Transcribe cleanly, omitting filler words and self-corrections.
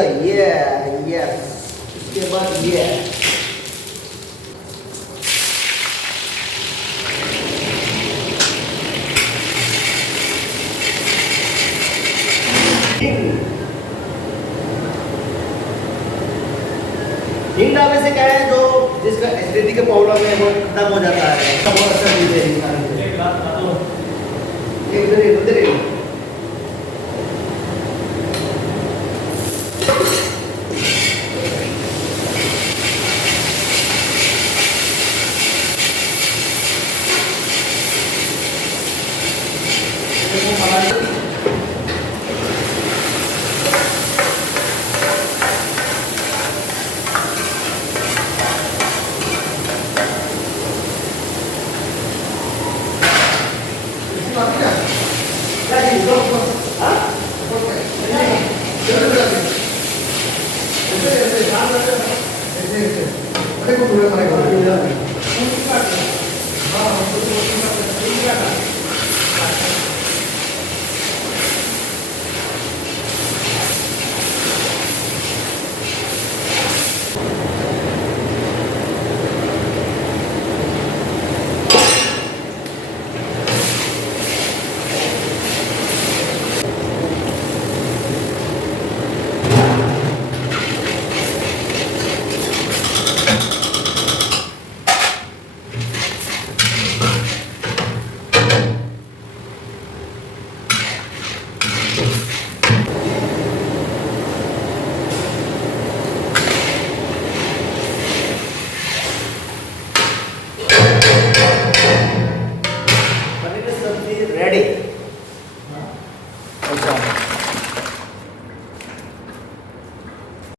ये यस, इसके बाद ये हींग डालने से क्या है, जो जिसका एसिडिटी का प्रॉब्लम है वो खत्म हो जाता है। बहुत अच्छा चीज है हींग डालने से। इधर इधर इधर रेडी। अच्छा